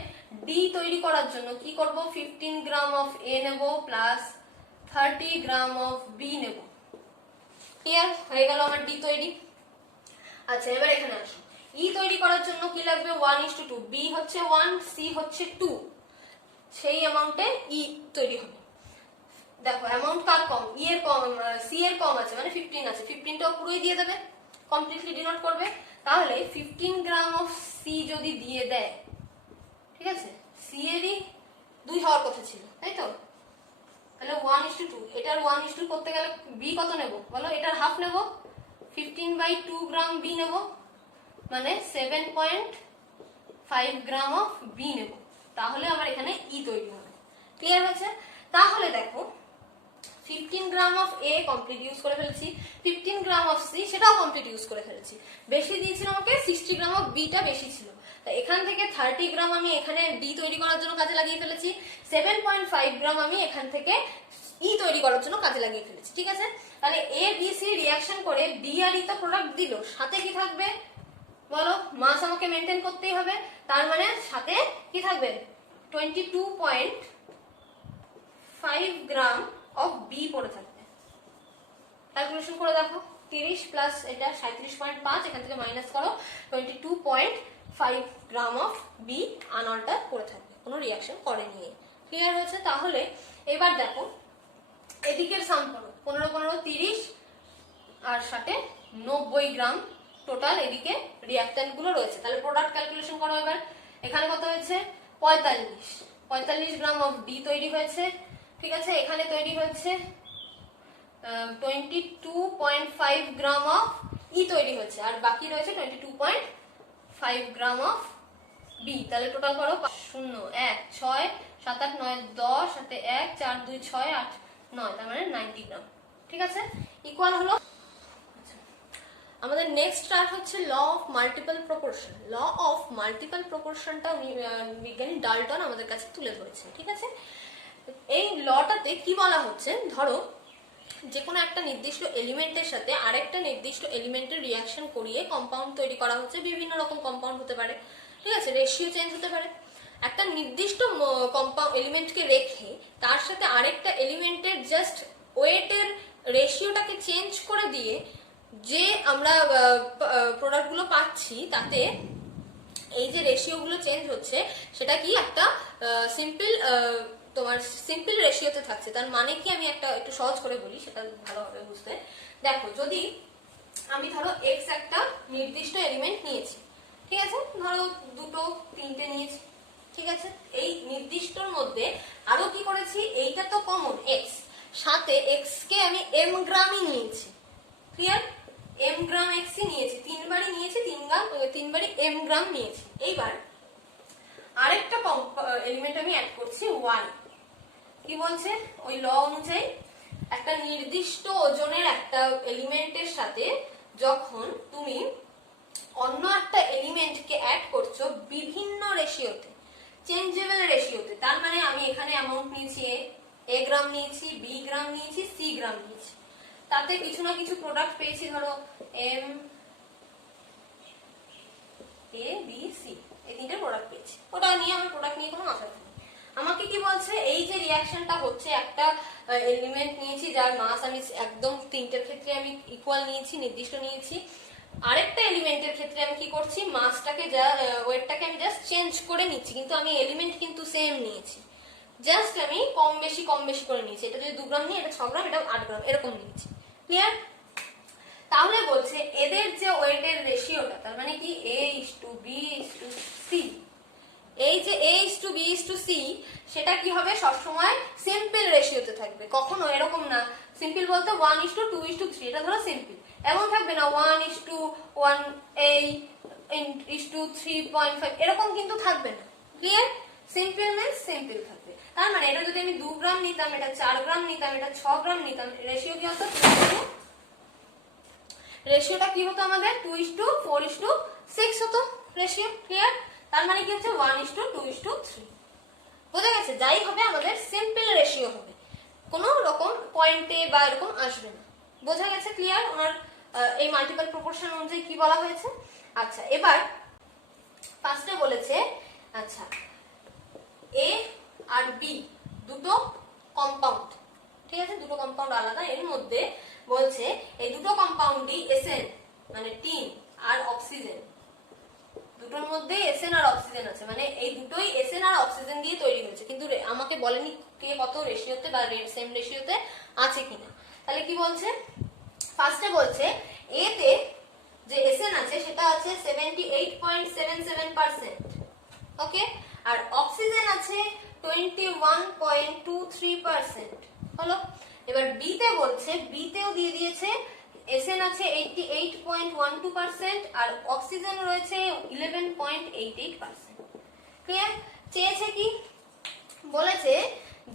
ডি তৈরি করার জন্য কি করব, 15 গ্রাম অফ এ নেব প্লাস 30 গ্রাম অফ বি নেব। ক্লিয়ার হয়ে গেল আমার ডি তৈরি। আচ্ছা, এবার এখানে আসো, ই তৈরি করার জন্য কি লাগবে, 1:2, বি হচ্ছে 1, সি হচ্ছে 2, সেই অ্যামাউন্টে ই তৈরি হবে। দেখো অ্যামাউন্ট কার কম, ই এর কম, সি এর কম আছে, মানে 15 আছে, 15টাও পুরোই দিয়ে দেবে, কমপ্লিটলি ডিনোট করবে। তাহলে 15 গ্রাম অফ সি যদি দিয়ে দেয়, ঠিক আছে, সি এরই 2 হওয়ার কথা ছিল, তাই তো, তাহলে 1:2, এটার 1:2 করতে গেলে বি কত নেব বলো, এটার হাফ নেব, 15/2 গ্রাম বি নেব, মানে 7.5 গ্রাম অফ বি নেব। তাহলে আমার এখানে ই তৈরি হবে। ক্লিয়ার হয়েছে? তাহলে দেখো 15 gram of A complete use করে ফেলেছি, 15 গ্রাম অফ সি সেটাও কমপ্লিট ইউজ করে ফেলেছি। বেশি দিয়েছিল আমাকে 60 গ্রাম অফ বিটা বেশি ছিল, তাই এখান থেকে 30 গ্রাম আমি এখানে ডি তৈরি করার জন্য কাজে লাগিয়ে ফেলেছি, 7.5 গ্রাম আমি এখান থেকে ই তৈরি করার জন্য কাজে লাগিয়ে ফেলেছি। ঠিক আছে, তাহলে এ বি সি রিঅ্যাকশন করে ডি আর ই তো প্রোডাক্ট দিল, সাথে কি থাকবে বলো, মাস আমাকে মেনটেন করতেই হবে। তার মানে সাথে কি থাকবে, 22.5 গ্রাম অফ বি পড়ে থাকবে। ক্যালকুলেশন করে দেখো, 30 প্লাস এটা 37.5, এখান থেকে মাইনাস করো, 22.5 গ্রাম অফ বি আনঅল্টার পড়ে থাকবে, কোনো রিঅ্যাকশন করেনি। ক্লিয়ার হয়েছে? তাহলে এবার দেখো এদিকের সাম করো, 15 15 30 আর সাথে 90 গ্রাম টোটাল এদিকে রিঅ্যাকট্যান্ট গুলো রয়েছে। তাহলে প্রোডাক্ট ক্যালকুলেশন করো এবার। এখানে কত হয়েছে, 45 গ্রাম অফ ডি তৈরি হয়েছে। ঠিক আছে, এখানে তৈরি হয়েছে 22.5 গ্রাম অফ ই তৈরি হয়েছে, আর বাকি রয়েছে 22.5 5 গ্রাম অফ বি। তাহলে টোটাল করো 0 1 6 7 8 9 10 সাথে 1 4 2 6 8 9, তার মানে 90 গ্রাম। ঠিক আছে, ইকুয়াল হলো। আমাদের নেক্সট স্টার্ট হচ্ছে law of multiple proportion. Law of multiple প্রপোর্শনটা বিজ্ঞানী ডাল্টন আমাদের কাছে তুলে ধরেছেন। ঠিক আছে, এই লটাতে কি বলা হচ্ছে, ধরো যে কোনো একটা নির্দিষ্ট এলিমেন্টের সাথে আরেকটা নির্দিষ্ট এলিমেন্টের রিয়াকশন করিয়ে কম্পাউন্ড তৈরি করা হচ্ছে। বিভিন্ন রকম কম্পাউন্ড হতে পারে, ঠিক আছে, রেশিও চেঞ্জ হতে পারে। একটা নির্দিষ্ট কম্পাউন্ড এলিমেন্টকে রেখে তার সাথে আরেকটা এলিমেন্টের জাস্ট ওয়েটের রেশিওটাকে চেঞ্জ করে দিয়ে যে আমরা প্রোডাক্টগুলো পাচ্ছি, তাতে এই যে রেশিওগুলো চেঞ্জ হচ্ছে সেটা কি একটা সিম্পল তোমার সিম্পল রেশিওতে থাকছে। তার মানে কি, আমি একটু সহজ করে বলি, সেটা ভালোভাবে বুঝতে। দেখো, যদি আমি ধরো এক্স একটা নির্দিষ্ট এলিমেন্ট নিয়েছি, ঠিক আছে, ধরো 2 3টে নিয়েছি, ঠিক আছে, এই নির্দিষ্টর মধ্যে আরো কি করেছি, এইটা তো কমন এক্স, সাথে এক্স কে আমি এম গ্রামই নিয়েছি। ক্লিয়ার, এম গ্রাম এক্সই নিয়েছি, 3বারই নিয়েছি, 3বারই এম গ্রাম নিয়েছি। এইবার আরেকটা এলিমেন্ট আমি অ্যাড করছি ওয়াই। কি বলছে, ওই ল অনুযায়ী একটা নির্দিষ্ট ওজনের একটা এলিমেন্টের সাথে যখন তুমি অন্য একটা এলিমেন্টকে অ্যাড করছো বিভিন্ন রেশিওতে, চেঞ্জেবল রেশিওতে, তার মানে আমি এখানে অ্যামাউন্ট নিয়েছি এ গ্রাম নিয়েছি, বি গ্রাম নিয়েছি, সি গ্রাম নিয়েছি, তাতে কিছু না কিছু প্রোডাক্ট পেয়েছি, ধরো এম এ বি সি, এই 3টে প্রোডাক্ট পেয়েছি। ওটা নিয়ে আমার প্রোডাক্ট নিয়ে কোনো মাথা নেই। আমাকে কি বলছে, এই যে রিয়াকশনটা হচ্ছে, একটা এলিমেন্ট নিয়েছি যার মাস আমি একদম 3টের ক্ষেত্রে আমি ইকুয়াল নিয়েছি, নির্দিষ্ট নিয়েছি। আরেকটা এলিমেন্টের ক্ষেত্রে আমি কি করছি, মাসটাকে ওয়েটটাকে আমি জাস্ট চেঞ্জ করে নিচ্ছি, কিন্তু আমি এলিমেন্ট কিন্তু সেম নিয়েছি, জাস্ট আমি কম বেশি করে নিয়েছি। এটা যদি 2 গ্রাম নিই, এটা 6 গ্রাম, এটা 8 গ্রাম, এরকম নিয়েছি। ক্লিয়ার, তাহলে বলছে এদের যে ওয়েটের রেশিওটা, তার মানে কি A:B:C, এই যে A:B:C সেটা কি হবে, সবসময় সিম্পল রেশিওতে থাকবে। কখনো এরকম না, সিম্পল বলতে 1:2:3, এটা ধরো সিম্পল, এমন থাকবে না 1:1:3.5, এরকম কিন্তু থাকবে না। ক্লিয়ার, সিম্পল মিন্স সিম্পল থাকবে। তার মানে এটা যদি আমি 2 গ্রাম নিতাম, এটা 4 গ্রাম নিতাম, এটা 6 গ্রাম নিতাম, রেশিও কি হতো, রেশিওটা কি হতো আমাদের 2:4:6 হতো রেশিও। ক্লিয়ার, তার মানে কি হচ্ছে 1:2:3। বোঝা গেছে, যাই হবে আমাদের সিম্পল রেশিও হবে, কোনো রকম পয়েন্টে বা এরকম আসবে না। বোঝা গেছে? ক্লিয়ার, ওনার এই মাল্টিপল প্রপোর্শন অনুযায়ী কি বলা হয়েছে। আচ্ছা, এবার ফার্স্টে বলেছে, আচ্ছা এ আর বি দুটো কম্পাউন্ড, ঠিক আছে, দুটো কম্পাউন্ড আলাদা। এর মধ্যে বলছে এই দুটো কম্পাউন্ডই এসএন মানে টিন আর অক্সিজেন, দুটোর মধ্যে এসএন আর অক্সিজেন আছে, মানে এই দুটোই এসএন আর অক্সিজেন দিয়ে তৈরি হয়েছে, কিন্তু আমাকে বলেনি কে কত রেশিওতে বা সেম রেশিওতে আছে কিনা। তাহলে কি বলছে, ফার্স্টে বলছে এ তে যে এসএন আছে সেটা আছে 78.77%, ওকে, আর অক্সিজেন আছে 21.23%। হলো, এবার বি তে বলছে, বি তেও দিয়ে দিয়েছে এসএন আছে 88.12% আর অক্সিজেন রয়েছে 11.88%। ক্লিয়ার, চেয়েছে কি, বলেছে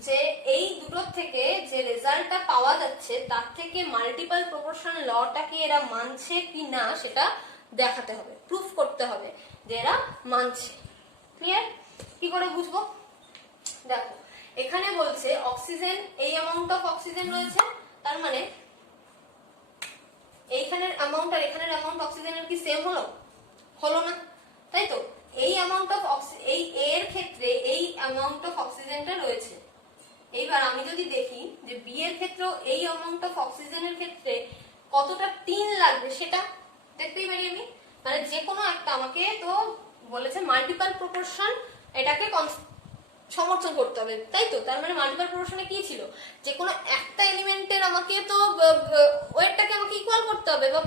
যে এই দুটোর থেকে যে রেজাল্টটা পাওয়া যাচ্ছে তার থেকে মাল্টিপল প্রপোর্শন লটা কি এরা মানছে কি না সেটা দেখাতে হবে, প্রুফ করতে হবে যে এরা মানছে। ক্লিয়ার, কি করে বুঝবো, দেখো এখানে বলছে অক্সিজেন, এই অ্যামাউন্ট অফ অক্সিজেন রয়েছে, তার মানে এইখানের অ্যামাউন্ট আর এখানের অ্যামাউন্ট অক্সিজেনের কি সেম হলো, হলো না, তাই তো। এই অ্যামাউন্ট অফ এই এর ক্ষেত্রে এই অ্যামাউন্ট অফ অক্সিজেনটা রয়েছে। এইবার আমি যদি দেখি যে বি এর ক্ষেত্রেও এই অ্যামাউন্ট অফ অক্সিজেনের ক্ষেত্রে কতটা টিন লাগবে সেটা দেখতেই পারি আমি, মানে যে কোনো একটা, আমাকে তো বলেছে মাল্টিপল প্রপোর্শন এটাকে সমর্থন করতে হবে, তাই তো। তার মানে মাল্টিপল প্রপোর্শনে কি ছিল, যে কোনো একটা এলিমেন্টের আমাকে তো ওয়েটটাকে আমাকে ইকুয়াল করতে হবে বা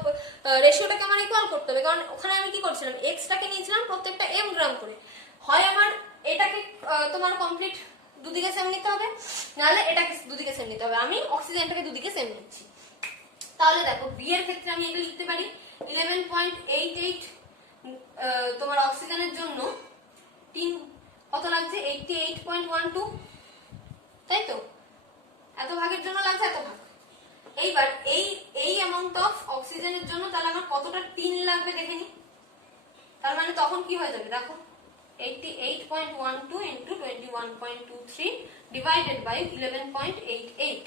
রেশিওটাকে আমার ইকুয়াল করতে হবে, কারণ ওখানে আমি কি করছিলাম, এক্সটাকে নিয়েছিলাম প্রত্যেকটা এম গ্রাম করে, হয় আমার এটাকে তোমার কমপ্লিট দুদিকে সেম নিতে হবে, নাহলে এটাকে দুদিকে সেম নিতে হবে। আমি অক্সিজেনটাকে দুদিকে সেম নিচ্ছি। তাহলে দেখো বি এর ক্ষেত্রে আমি এটা লিখতে পারি 11.88 তোমার অক্সিজেনের জন্য কত লাগছে 88.12, তাই তো? এত ভাগের জন্য লাগছে এত ভাগ। এইবার এই অ্যামাউন্ট অফ অক্সিজেনের জন্য তাহলে আমার কতটা টিন লাগবে দেখে নি। তার মানে তখন কি হয়ে যাবে দেখো, 88.12 into 21.23 divided by 11.88,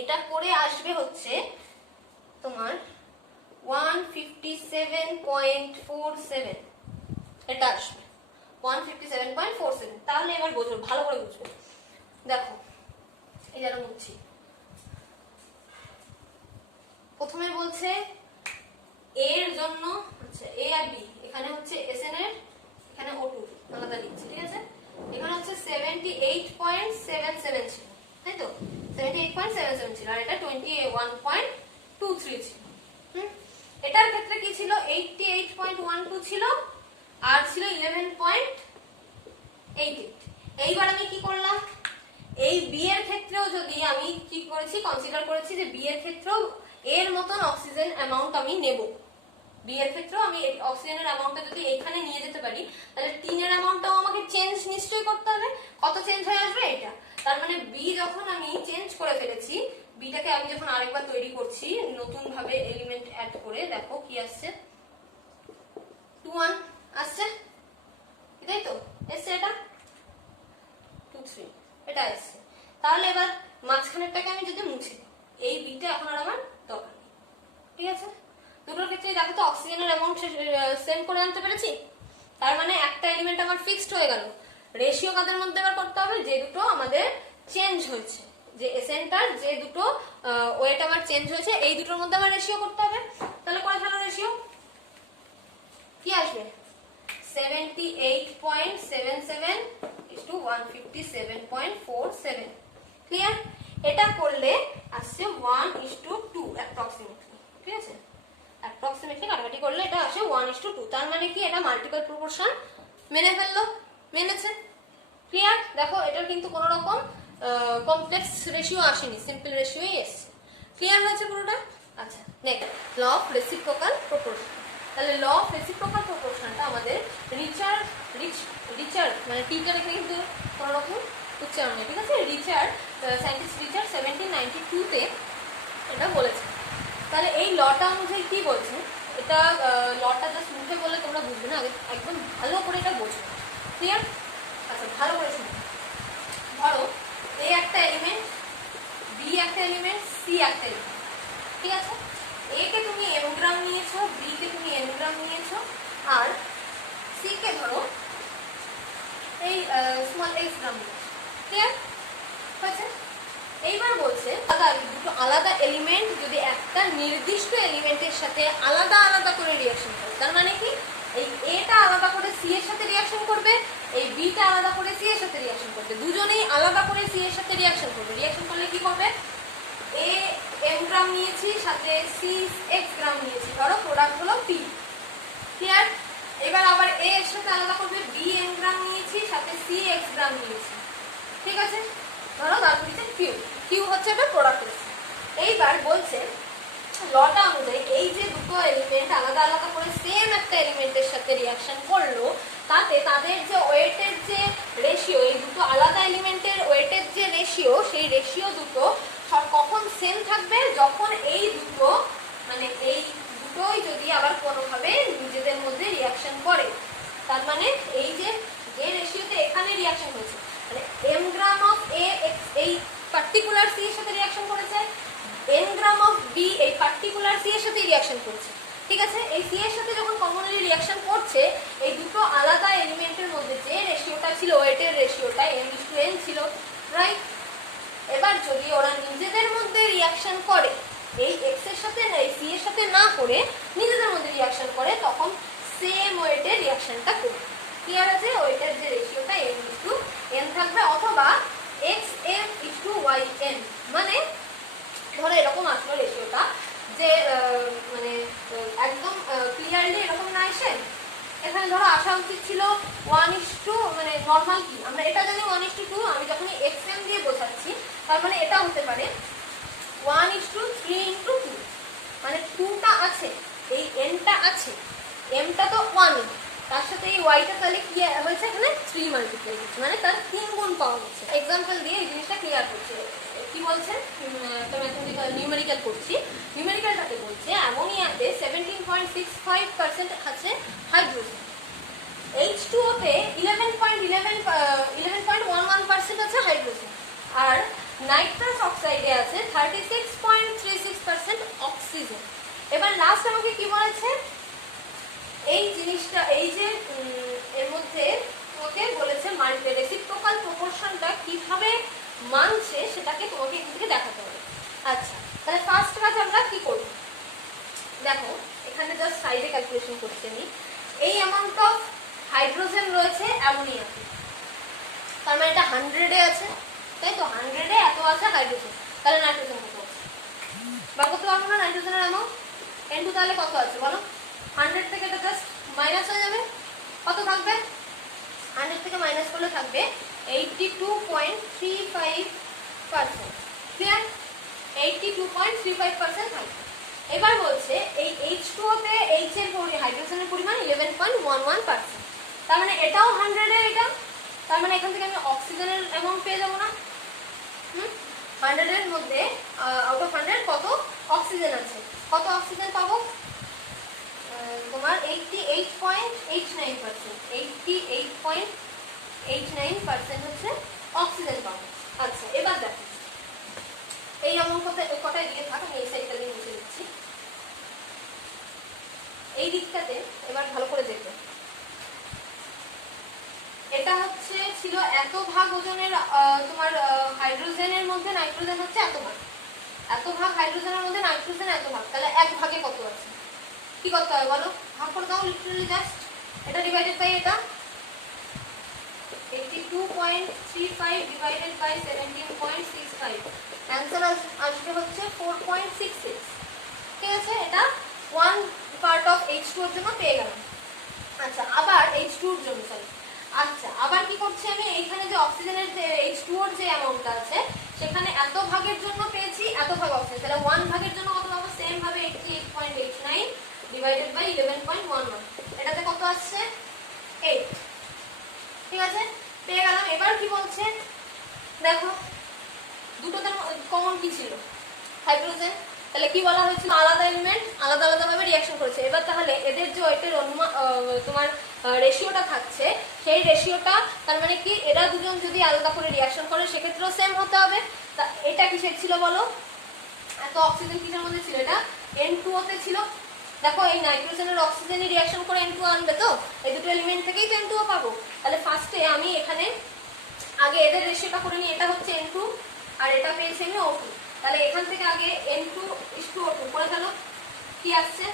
এটা করে আসবে হচ্ছে তোমার 157.47, এটা আসবে 157.47। তাহলে এবার বুঝো, ভালো করে বুঝবো। দেখো এই যারা মুছছি, প্রথমে বলছে এর জন্য, আচ্ছা এ আর বি, এখানে হচ্ছে এসএন এর, এখানে O2 আলাদা লিখছি, ঠিক আছে? এখানে হচ্ছে 78.77 ছিল, তাই তো? 78.77 ছিল, আর এটা 21.23 ছিল। এটার ক্ষেত্রে কি ছিল, 88.12 ছিল, আর ছিল 11.88। এইবার আমি কি করলাম, এই বি এর ক্ষেত্রেও যদি আমি কি করেছি, কনসিডার করেছি যে বি এর ক্ষেত্রেও এর মতন অক্সিজেন অ্যামাউন্ট আমি নেব। বি এর ক্ষেত্রেও আমি অক্সিজেনের অ্যামাউন্টটা যদি এখানে নিয়ে যেতে পারি, তাহলে টিনের অ্যামাউন্টটাও আমাকে চেঞ্জ নিশ্চয়ই করতে হবে। কত চেঞ্জ হয়ে আসবে এটা? তার মানে বি যখন আমি চেঞ্জ করে ফেলেছি, বিটাকে আমি যখন আরেকবার তৈরি করছি নতুন ভাবে এলিমেন্ট অ্যাড করে, দেখো কি আসছে, 21 আসছে, তাই তো? এসছে এটা 23, এটা এসছে। তাহলে এবার মাঝখানেরটাকে আমি যদি মুছে দিই, এই বিটা এখন আর আমার দরকার নেই, ঠিক আছে? দুটোর ক্ষেত্রে দেখো তো অক্সিজেনের অ্যামাউন্ট সেম করে আনতে পেরেছি। তার মানে একটা এলিমেন্ট আমার ফিক্সড হয়ে গেল। রেশিও কাদের মধ্যে এবার করতে হবে, যে দুটো আমাদের চেঞ্জ হয়েছে, যে এসেন্টার যে দুটো ওয়েট আমার চেঞ্জ হয়েছে, এই দুটোর মধ্যে আমার রেশিও করতে হবে। তাহলে করে ফেলো রেশিও, কি আসবে 78.77 to 157.47, ক্লিয়ার? এটা করলে আসছে 1:2 অ্যাপ্রক্সিমেটলি, ঠিক আছে? অ্যাপ্রক্সিমেটলি কাটাকাটি করলে এটা আসে 1:2। তার মানে কি এটা মাল্টিপল প্রপোর্শন মেনে ফেললো, মেনেছে, ক্লিয়ার? দেখো এটার কিন্তু কোনো রকম কমপ্লেক্স রেশিও আসেনি, সিম্পল রেশিওই এসছে। ক্লিয়ার হয়েছে পুরোটা? আচ্ছা, next law of reciprocal proportion. তাহলে ল অফ রেসিপ্রোকাল প্রপোর্শনটা আমাদের রিচার্ড মানে টিচার, এখানে কিন্তু কোনো রকম উচ্চারণ নেই, ঠিক আছে? সায়েন্টিস্ট রিচার্ড 1792-তে এটা বলেছে। তাহলে এই লটা অনুযায়ী কি বলছে, এটা লটা জাস্ট মুখে বললে তোমরা বুঝবে না, আগে একদম ভালো করে এটা বোঝো, ক্লিয়ার? আচ্ছা ভালো করে শুনো। ধরো এ একটা এলিমেন্ট, বি একটা এলিমেন্ট, সি একটা এলিমেন্ট, ঠিক আছে? এ কে তুমি m গ্রাম নিয়েছো, বি কে তুমি n গ্রাম নিয়েছো, আর সি কে ধরো এই স্মল x গ্রাম নিয়েছো, ক্লিয়ার হয়েছে? এইবার বলছে দুটো আলাদা এলিমেন্ট যদি একটা নির্দিষ্ট এলিমেন্টের সাথে আলাদা আলাদা করে রিঅ্যাকশন করে, তার মানে কি এই এটা আলাদা করে সি এর সাথে রিঅ্যাকশন করবে, এই বিটা আলাদা করে সি এর সাথে রিঅ্যাকশন করবে, দুজনেই আলাদা করে সি এর সাথে রিঅ্যাকশন করবে। রিঅ্যাকশন করলে কি করবে, এ m গ্রাম নিয়েছি, সাথে সি x গ্রাম নিয়েছি, ধরো প্রোডাক্ট হলো পি, ক্লিয়ার? এবার আবার এ এর সাথে আলাদা করবে, বি m গ্রাম নিয়েছি, সাথে সি x গ্রাম নিয়েছি, ঠিক আছে? ধরো তারপর কিউ, কিউ হচ্ছে একটা প্রোডাক্ট। এইবার বলছে লটা অনুযায়ী এই যে দুটো এলিমেন্ট আলাদা আলাদা করে সেম একটা এলিমেন্টের সাথে রিঅ্যাকশন করলো, তাতে তাদের যে ওয়েটের যে রেশিও, এই দুটো আলাদা এলিমেন্টের ওয়েটের যে রেশিও, সেই রেশিও দুটো কখন সেম থাকবে, যখন এই দুটো মানে এই দুটোই যদি আবার কোনোভাবে নিজেদের মধ্যে রিঅ্যাকশন করে। তার মানে এই যে রেশিওতে এখানে রিঅ্যাকশন হয়েছে, মানে m গ্রাম অফ a এই পার্টিকুলার সি এর সাথে রিঅ্যাকশন করেছে, n গ্রাম অফ বি এই পার্টিকুলার সি এর সাথে রিঅ্যাকশন করেছে, ঠিক আছে? এই সি এর সাথে যখন কমনলি রিঅ্যাকশন করছে, এই দুটো আলাদা এলিমেন্টের মধ্যে যে রেশিওটা ছিল, ওয়েটের রেশিওটা m:n ছিল, রাইট? এবার যদি ওরা নিজেদের মধ্যে রিঅ্যাকশন করে, এই x এর সাথে না এই সি এর সাথে না করে নিজেদের মধ্যে রিঅ্যাকশন করে, তখন সেম ওয়েটের রিঅ্যাকশনটা করবে, ক্লিয়ার আছে? ওয়েটের যে রেশিওটা m:n থাকবে, অথবা xm:yn, মানে ধরো এরকম আসলো রেশিওটা, যে মানে একদম ক্লিয়ারলি এরকম না এসে এখানে ধরো আসা উচিত ছিল 1:, মানে নর্মাল কি আমরা এটা জানি 1:2, আমি যখন xm দিয়ে বোঝাচ্ছি, তার মানে এটা হতে পারে 1:3:2, মানে 2টা আছে, এই nটা আছে, এমটা তো 1, তার সাথে এই ওয়াইটা তাহলে কি হয়েছে, এখানে 3 মাল্টিপ্লাই হচ্ছে, মানে তার 3 গুণ পাওয়া গেছে। এক্সাম্পল দিয়ে এই জিনিসটা ক্লিয়ার করছে। কি বলছে, ম্যাথমেটিক্যাল নিউমেরিক্যাল করছি। নিউমেরিক্যালটাকে বলছে অ্যামোনিয়াতে 17.65% আছে হাইড্রোজেন, H2O তে 11.11% আছে হাইড্রোজেন, আর নাইট্রাস অক্সাইডে আছে 36.36% অক্সিজেন। এবার লাস্ট আমাকে কি বলেছে, এই জিনিসটা এই যে এর মধ্যে তোমাকে বলেছে রেসিপ্রোকাল প্রপোর্শনটা কিভাবে মানছে সেটাকে তোমাকে এখান থেকে দেখাতে হবে। আচ্ছা, তাহলে ফার্স্ট কাজ আমরা কি করব, দেখো এখানে জাস্ট সাইডে ক্যালকুলেশন করছি আমি। এই অ্যামাউন্ট অফ হাইড্রোজেন রয়েছে অ্যামোনিয়াতে, তার মানে এটা 100-এ আছে, তাই তো 100-এ এত আছে হাইড্রোজেন, তাহলে নাইট্রোজেন কত আছে বার করতে পারবো না, নাইট্রোজেনের অ্যামাউন্ট N2 তাহলে কত আছে বলো, 100 থেকে এটা জাস্ট মাইনাস হয়ে যাবে, কত থাকবে, 100 থেকে মাইনাস করলে থাকবে 82.35%, ক্লিয়ার, 82.35% থাকবে। এবার বলছে এই H2O তে H এর হাইড্রোজেনের পরিমাণ 11.11%, তার মানে এটাও 100-এ, এটা তার মানে এখান থেকে আমি অক্সিজেনের অ্যামাউন্ট পেয়ে যাবো না, 100-এর মধ্যে আউট অফ 100 কত অক্সিজেন আছে, কত অক্সিজেন পাবো তোমার 88.89%, 88.89% হচ্ছে অক্সিজেন পাবো। আচ্ছা, এবার দেখো এই অ্যামাউন্ট কটায় দিয়ে থাক, আমি এই সাইডটা দিয়ে মুছে দিচ্ছি, এই দিকটাতে এবার ভালো করে দেখবে, এটা হচ্ছে ছিল এত ভাগ ওজনের তোমার হাইড্রোজেনের মধ্যে নাইট্রোজেন হচ্ছে এত ভাগ, এত ভাগ হাইড্রোজেনের মধ্যে নাইট্রোজেন এত ভাগ, তাহলে এক ভাগে কত আছে, কি করতে হবে বলো, ভাগ করে দাও লিটারালি, জাস্ট এটা ডিভাইডেড বাই এটা, 82.35 ডিভাইডেড বাই 17.65, অ্যানসার আসবে হচ্ছে 4.66, ঠিক আছে, এটা 1 পার্ট অফ H2 এর জন্য পেয়ে গেলাম। আচ্ছা, আবার H2 এর জন্য সরি, আচ্ছা আবার কি করছি আমি, এইখানে যে অক্সিজেনের যে H2O এর যে অ্যামাউন্টটা আছে সেখানে এত ভাগের জন্য পেয়েছি এত ভাগ অক্সিজেন, তাহলে 1 ভাগের জন্য কত পাবো, সেম ভাবে 88.89 ডিভাইডেড বাই 11.11, এটাতে কত আসছে 8, ঠিক আছে, পেয়ে গেলাম। এবার কি বলছে দেখো, দুটোতে কমন কি ছিল, হাইড্রোজেন, তাহলে কি বলা হয়েছিল, আলাদা এলিমেন্ট আলাদা আলাদা ভাবে রিঅ্যাকশন করেছে। এবার তাহলে এদের যে ওইটার তোমার রেশিওটা থাকছে, সেই রেশিওটা তার মানে কি, এরা দুজন যদি আলাদা করে রিঅ্যাকশন করে সেক্ষেত্রেও সেম হতে হবে। তা এটা কিসের ছিল বলো, এত অক্সিজেন কিসের মধ্যে ছিল, এটা N2O তে ছিল, দেখো এই নাইট্রোজেনের অক্সিজেনই রিঅ্যাকশন করে N2O আনবে, তো এই দুটো এলিমেন্ট থেকেই তো N2O পাবো। তাহলে ফার্স্টে আমি এখানে আগে এদের রেশিওটা করে নিই, এটা হচ্ছে N2 আর এটা পেয়েছি আমি O2, তাহলে এখান থেকে আগে N2:O2 করে ফেলো, কি আসছে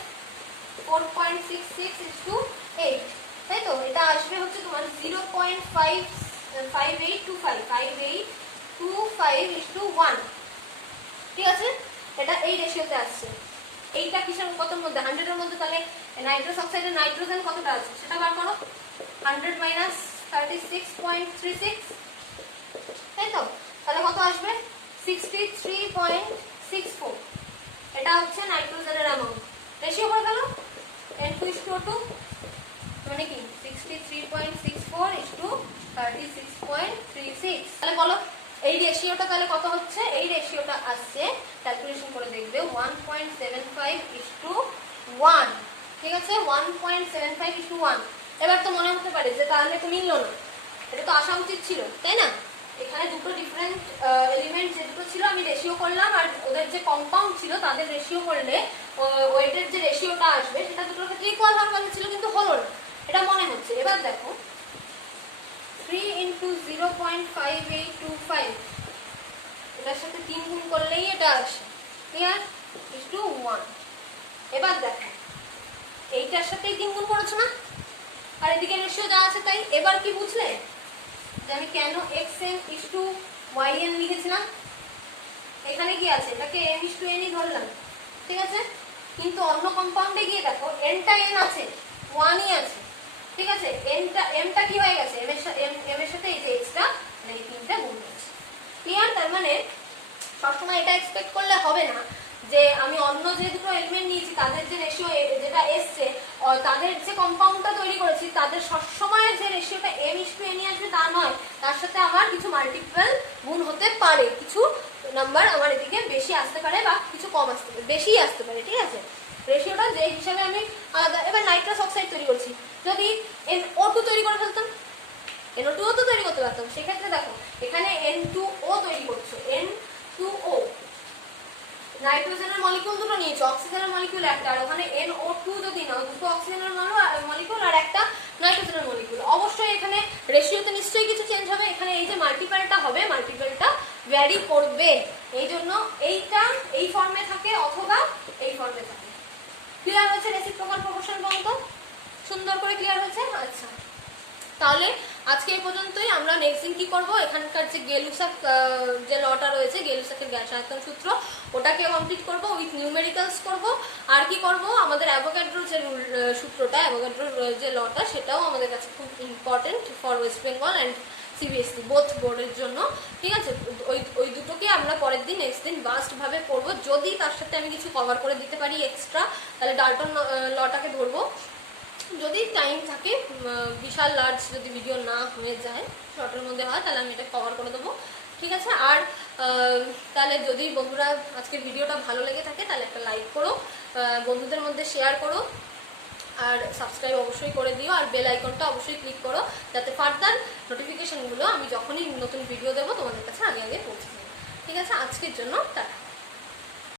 4.66:8, তাই তো, এটা আসবে হচ্ছে তোমার 0.5825, ঠিক আছে, এটা এই রেশিওতে আসছে। এইটা কিসের কতর মধ্যে, 100 এর মধ্যে, তাহলে নাইট্রাস অক্সাইডের নাইট্রোজেন কতটা আছে সেটা বার করো, 100 মাইনাস 36.36, তাই তো, তাহলে কত আসবে 63.64, এটা হচ্ছে নাইট্রোজেনের অ্যামাউন্ট, রেশিও করে ফেলো N2:O2, মানে কি 63.64:36.36, তাহলে বলো এই রেশিওটা তাহলে কত হচ্ছে, এই রেশিওটা আসছে ক্যালকুলেশন করে দেখবে 1.75:1, ঠিক আছে, 1.75:1। এবার তো মনে হতে পারে যে তাহলে তো মিললো না, এটা তো আসা উচিত ছিল, তাই না, এখানে দুটো ডিফারেন্ট এলিমেন্ট যে দুটো ছিল আমি রেশিও করলাম, আর ওদের যে কম্পাউন্ড ছিল তাদের রেশিও করলে ওয়েটের যে রেশিওটা আসবে সেটা দুটোর ক্ষেত্রে ইকুয়াল হওয়ার কথা ছিল, কিন্তু হলো না, এটা মনে হচ্ছে। এবার দেখো 3 × 0.5825, এটার সাথে 3 গুণ করলেই এটা আসে, ক্লিয়ার, ইজ টু 1। এবার দেখো এইটার সাথেই 3 গুণ করেছো না, আর এদিকে রেশিও যা আছে তাই। এবার কি বুঝলে যে আমি কেন xn:yn লিখেছিলাম, এখানে কি আছে, এটাকে m:n ই ধরলাম, ঠিক আছে, কিন্তু অন্য কম্পাউন্ডে গিয়ে দেখো nটা n আছে, 1ই আছে, ঠিক আছে, mটা কি হয়ে গেছে, m এর সাথে এই যে এক্সট্রা মানে এই 3টা গুণ হয়েছে, ক্লিয়ার। তার মানে সবসময় এটা এক্সপেক্ট করলে হবে না যে আমি অন্য যে দুটো এলিমেন্ট নিয়েছি তাদের যে রেশিও যেটা এসছে, তাদের যে কম্পাউন্ডটা তৈরি করেছি তাদের সবসময় যে রেশিওটা m:n আসবে তা নয়, তার সাথে আমার কিছু মাল্টিপল গুণ হতে পারে, কিছু নাম্বার আমার এদিকে বেশি আসতে পারে বা কিছু কম আসতে পারে, বেশি আসতে পারে, ঠিক আছে। রেশিওটা যে হিসাবে আমি আলাদা। এবার নাইট্রাস অক্সাইড তৈরি করছি, যদি NO2 তৈরি করে ফেলতাম, NO2 তো তৈরি করতে পারতাম, সেক্ষেত্রে দেখো এখানে N2O তৈরি করছো, N2O, নাইট্রোজেনের মলিকিউল দুটো নিয়েছো, অক্সিজেনের মলিকিউল একটা, আর ওখানে NO2 যদি নাও, দুটো অক্সিজেনের মলিকিউল আর একটা নাইট্রোজেনের মলিকিউল, অবশ্যই এখানে রেশিওতে নিশ্চয়ই কিছু চেঞ্জ হবে। এখানে এই যে মাল্টিপলটা হবে, মাল্টিপলটা ভ্যারি করবে, এই জন্য এইটা এই ফর্মে থাকে অথবা এই ফর্মে থাকে। ক্লিয়ার হয়েছে রেসিপ্রোকাল প্রপোর্শন পর্যন্ত? সুন্দর করে ক্লিয়ার হয়েছে? আচ্ছা, তাহলে আজকে এই পর্যন্তই। আমরা নেক্সট দিন কি করব, এখানকার যে গেলুসাক যে লটা রয়েছে, গেলুসাকের গ্যাস আয়তন সূত্র, ওটাকে কমপ্লিট করব, উইথ নিউমেরিক্যালস করব। আর কি করব, আমাদের অ্যাভোগাড্রোর যে সূত্রটা, অ্যাভোগাড্রোর যে লটা, সেটাও আমাদের কাছে খুব important for West Bengal and CBSE both বোর্ডের জন্য, ঠিক আছে। ওই দুটোকে আমরা পরের দিন নেক্সট দিন বাস্টভাবে পড়বো। যদি তার সাথে আমি কিছু কভার করে দিতে পারি এক্সট্রা, তাহলে ডাল্টন লটাকে ধরবো। যদি টাইম থাকে, বিশাল লার্জ যদি ভিডিও না হয়ে যায়, শর্টের মধ্যে হয়, তাহলে আমি এটা কভার করে দেবো, ঠিক আছে। আর তাহলে যদি বন্ধুরা আজকের ভিডিওটা ভালো লেগে থাকে তাহলে একটা লাইক করো, বন্ধুদের মধ্যে শেয়ার করো, আর সাবস্ক্রাইব অবশ্যই করে দিও, আর বেল আইকনটা অবশ্যই ক্লিক করো, যাতে ফার্দার নোটিফিকেশনগুলো আমি যখনই নতুন ভিডিও দেবো তোমাদের কাছে আগে আগে পৌঁছে যাবে, ঠিক আছে। আজকের জন্য টাটা।